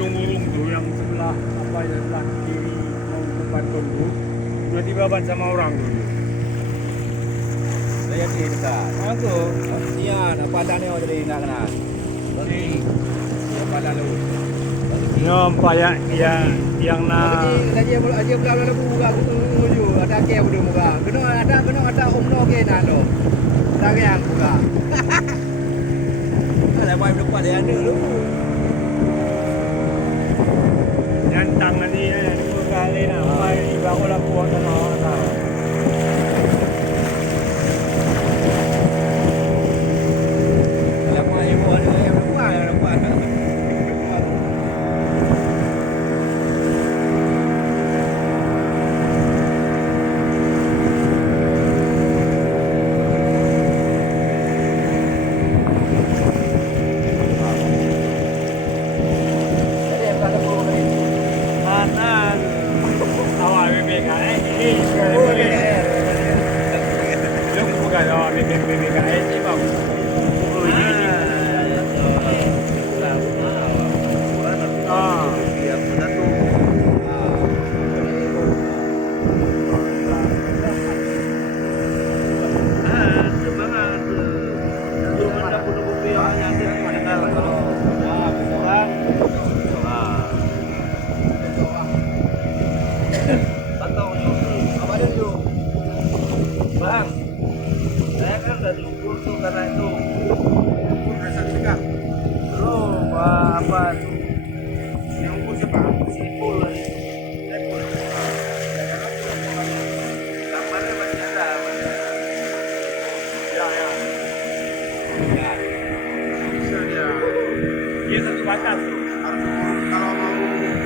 ulung-ulung tuh yang sebelah apa ya sebelah kiri mau ke Bantul tuh udah dibabat sama orang dulu. Saya di dekat. Aku Iya, apa tadi yang jadi enggak kena? Bagi apa lalu? nyompa ya yang na Tadi aja belakang lalu buka menuju ada ke udah buka. Kena ada umno ke nalo. Ada yang buka. Ada wifi depan dia ada lu. nyantang nanti ya dua kali nak pai bangun lah puan sana. Kalau mau ibu ada yang depan, yang depan. Jadi apa ada burung ni? Anan awak BBKS ni Oh, BKS. Lu bukan awak BBKS ni bang. Bang, saya kan udah diukur tuh karena itu ukur dasar tegak. Belum apa